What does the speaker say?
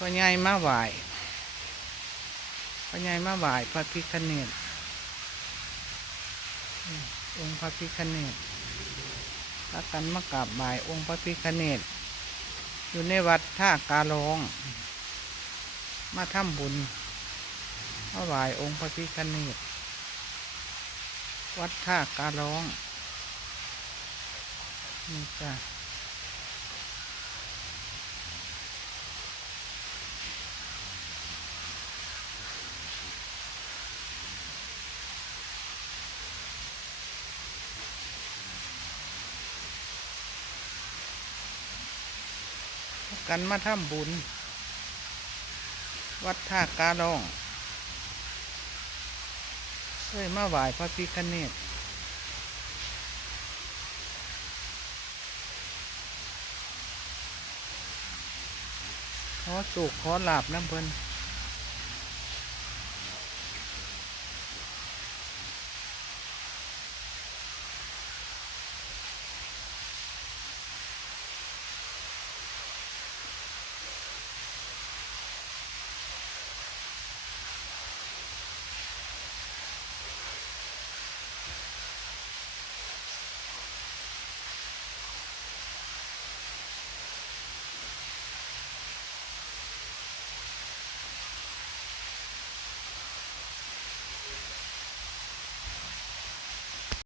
พ่อใหญ่มาไหว้พ่อใหญ่มาไหว้พระพิฆเนศองค์พระพิฆเนศพากันมากราบไหว้องค์พระพิฆเนศอยู่ในวัดท่ากาลองมาทำบุญมาไหว้องค์พระพิฆเนศวัดท่ากาลองนี่จ้ะกันมาทำบุญวัดท่ากาลองเคยมาไหว้พระพิฆเนศขอสุขขอลาภน้ำเพิ่น